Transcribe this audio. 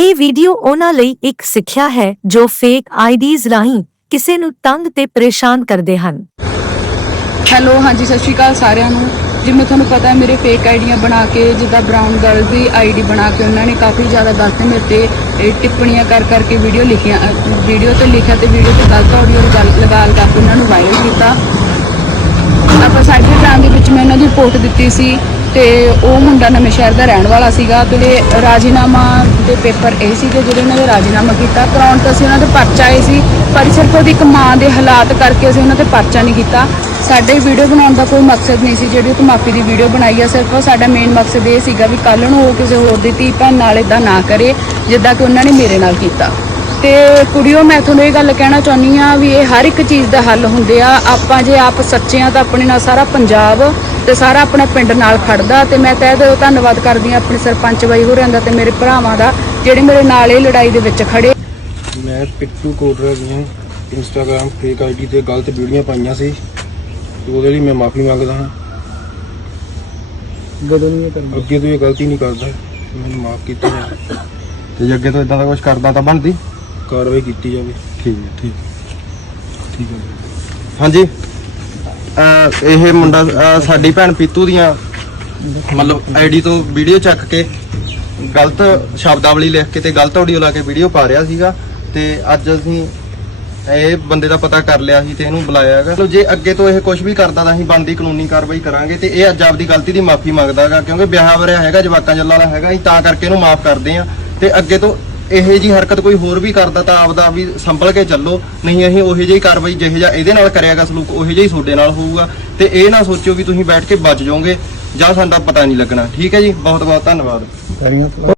ਇਹ ਵੀਡੀਓ ਉਹਨਾਂ ਲਈ ਇੱਕ ਸਿੱਖਿਆ ਹੈ ਜੋ ਫੇਕ ਆਈਡੀਜ਼ ਰਾਹੀਂ ਕਿਸੇ ਨੂੰ ਤੰਗ ਤੇ ਪਰੇਸ਼ਾਨ ਕਰਦੇ ਹਨ। ਹੈਲੋ ਹਾਂਜੀ, ਸਤਿ ਸ਼੍ਰੀ ਅਕਾਲ ਸਾਰਿਆਂ ਨੂੰ। ਜਿਵੇਂ ਤੁਹਾਨੂੰ ਪਤਾ ਹੈ, ਮੇਰੇ ਫੇਕ ਆਈਡੀਆਂ ਬਣਾ ਕੇ, ਜਿੱਦਾਂ ਬ੍ਰਾਊਨ ਗਰਲ ਦੀ ਆਈਡੀ ਬਣਾ ਕੇ ਉਹਨਾਂ ਨੇ ਕਾਫੀ ਜ਼ਿਆਦਾ ਗਲਤ ਮੇਰੇ ਤੇ ਟਿੱਪਣੀਆਂ ਕਰ ਕਰਕੇ ਵੀਡੀਓ ਲਿਖੀਆਂ ਵੀਡੀਓ ਤੇ ਲਿਖਿਆ ਤੇ ਵੀਡੀਓ ਤੇ ਗਲਤ ਆਡੀਓ ਲਗਾ ਲਗਾ ਕੇ ਉਹਨਾਂ ਨੂੰ ਵਾਇਰਲ ਕੀਤਾ। ਆਪਾਂ ਸਾਈਬਰ ਕ੍ਰਾਈਮ ਦੇ ਵਿੱਚ ਮੈਂ ਉਹਨਾਂ ਦੀ ਰਿਪੋਰਟ ਦਿੱਤੀ ਸੀ। ਤੇ ਉਹ ਮੁੰਡਾ ਨਵੇਂ ਸ਼ਹਿਰ ਦਾ ਰਹਿਣ ਵਾਲਾ ਸੀਗਾ ਤੇ ਰਾਜੀਨਾਮਾ ਦੇ ਪੇਪਰ ਇਹ ਸੀਗੇ ਜਿਹੜੇ ਉਹਨਾਂ ਨੇ ਰਾਜੀਨਾਮਾ ਕੀਤਾ, ਕਰਾਉਣ ਤਾਂ ਅਸੀਂ ਉਹਨਾਂ ਦੇ ਪਰਚਾ ਆਏ ਸੀ, ਪਰ ਸਿਰਫ ਉਹਦੀ ਇੱਕ ਮਾਂ ਦੇ ਹਾਲਾਤ ਕਰਕੇ ਅਸੀਂ ਉਹਨਾਂ ਤੇ ਪਰਚਾ ਨਹੀਂ ਕੀਤਾ। ਸਾਡੇ ਵੀਡੀਓ ਬਣਾਉਣ ਦਾ ਕੋਈ ਮਕਸਦ ਨਹੀਂ ਸੀ, ਜਿਹੜੀ ਉਹ ਮਾਫੀ ਦੀ ਵੀਡੀਓ ਬਣਾਈ ਆ, ਸਿਰਫ ਸਾਡਾ ਮੇਨ ਮਕਸਦ ਇਹ ਸੀਗਾ ਵੀ ਕੱਲ ਨੂੰ ਉਹ ਕਿਸੇ ਹੋਰ ਦੀ ਧੀ ਭੈਣ ਨਾਲ ਇਦਾਂ ਨਾ ਕਰੇ, ਜਿੱਦਾਂ ਕਿ ਉਹਨਾਂ ਨੇ ਮੇਰੇ ਨਾਲ ਕੀਤਾ। ਤੇ ਕੁੜੀਓ, ਮੈਂ ਤੁਹਾਨੂੰ ਇਹ ਗੱਲ ਕਹਿਣਾ ਚਾਹੁੰਦੀ ਆ ਵੀ ਇਹ ਹਰ ਇੱਕ ਚੀਜ਼ ਦਾ ਹੱਲ ਹੁੰਦੇ ਆ। ਆਪਾਂ ਜੇ ਆਪ ਸੱਚੇ ਆ ਤਾਂ ਆਪਣੇ ਨਾਲ ਸਾਰਾ ਪੰਜਾਬ ਤੇ ਸਾਰਾ ਆਪਣਾ ਪਿੰਡ ਨਾਲ ਖੜਦਾ ਤੇ ਮੈਂ ਤਹਿ ਦਿਲੋਂ ਧੰਨਵਾਦ ਕਰਦੀ ਆ ਆਪਣੇ ਸਰਪੰਚ ਬਾਈ ਹੋਰਾਂ ਦਾ ਤੇ ਮੇਰੇ ਭਰਾਵਾਂ ਦਾ ਜਿਹੜੇ ਮੇਰੇ ਨਾਲ ਇਹ ਲੜਾਈ ਦੇ ਵਿੱਚ ਖੜੇ। ਮੈਂ ਪਿੱਟੂ ਕੋਟਰਾ ਦੀਆਂ ਇੰਸਟਾਗ੍ਰam ਫੇਕ ਆਈਡੀ ਤੇ ਗਲਤ ਵੀਡੀਓ ਪਾਈਆਂ ਸੀ। ਤੇ ਉਹਦੇ ਲਈ ਮੈਂ ਮਾਫੀ ਮੰਗਦਾ ਹਾਂ। ਜਦੋਂ ਨਹੀਂ ਕਰਨਾ ਅੱਗੇ ਤੋਂ ਇਹ ਗਲਤੀ ਨਹੀਂ ਕਰਦਾ। ਮੈਨੂੰ ਮਾਫ ਕੀਤਾ ਜਾਵੇ। ਤੇ ਜੇ ਅੱਗੇ ਤੋਂ ਇਦਾਂ ਦਾ ਕੁਝ ਕਰਦਾ ਤਾਂ ਬਣਦੀ? ਕਾਰਵਾਈ ਕੀਤੀ ਜਾਵੇ। ਠੀਕ ਹੈ ਠੀਕ ਠੀਕ ਹੈ। ਹਾਂਜੀ। ਅਹ, ਇਹ ਮੁੰਡਾ, ਅਹ, ਸਾਡੀ ਭੈਣ ਪੀਤੂ ਦੀਆਂ ਮਤਲਬ ਆਈਡੀ ਤੋਂ ਵੀਡੀਓ ਚੱਕ ਕੇ ਗਲਤ ਸ਼ਬਦਾਵਲੀ ਲਿਖ ਕੇ ਤੇ ਗਲਤ ਆਡੀਓ ਲਾ ਕੇ ਵੀਡੀਓ ਪਾ ਰਿਹਾ ਸੀਗਾ ਤੇ ਅੱਜ ਅਸੀਂ ਇਹ ਬੰਦੇ ਦਾ ਪਤਾ ਕਰ ਲਿਆ ਸੀ ਤੇ ਇਹਨੂੰ ਬੁਲਾਇਆ ਹੈਗਾ। ਚਲੋ ਜੇ ਅੱਗੇ ਤੋਂ ਇਹ ਕੁਝ ਵੀ ਕਰਦਾ ਤਾਂ ਅਸੀਂ ਬਣਦੀ ਕਾਨੂੰਨੀ ਕਾਰਵਾਈ ਕਰਾਂਗੇ ਤੇ ਇਹ ਅੱਜ ਆਪਦੀ ਗਲਤੀ ਦੀ ਮਾਫੀ ਮੰਗਦਾ ਹੈਗਾ ਕਿਉਂਕਿ ਵਿਆਹ ਵਰਿਆ ਹੈਗਾ, ਜਵਾਕਾਂ ਜੱਲਾ ਵਾਲਾ ਹੈਗਾ, ਅਸੀਂ ਤਾਂ ਕਰਕੇ ਇਹਨੂੰ ਮਾਫ ਕਰਦੇ ਆ ਤੇ ਅੱਗੇ ਤੋਂ ਇਹੋ ਜੀ ਹਰਕਤ ਕੋਈ ਹੋਰ ਵੀ ਕਰਦਾ ਤਾਂ ਆਪਦਾ ਵੀ ਸੰਭਲ ਕੇ ਚੱਲੋ। ਨਹੀਂ, ਅਸੀਂ ਉਹੋ ਜਿਹੀ ਕਾਰਵਾਈ ਜਿਹੇ ਜਿਹਾ ਇਹਦੇ ਨਾਲ ਕਰਿਆਗਾ ਸਲੂਕ, ਉਹੋ ਜਿਹਾ ਤੁਹਾਡੇ ਨਾਲ ਹੋਊਗਾ। ਤੇ ਇਹ ਨਾ ਸੋਚਿਓ ਵੀ ਤੁਸੀਂ ਬੈਠ ਕੇ ਬਚ ਜਾਓਗੇ ਜਾਂ ਸਾਡਾ ਪਤਾ ਨਹੀਂ ਲੱਗਣਾ। ਠੀਕ ਹੈ ਜੀ? ਬਹੁਤ ਬਹੁਤ ਧੰਨਵਾਦ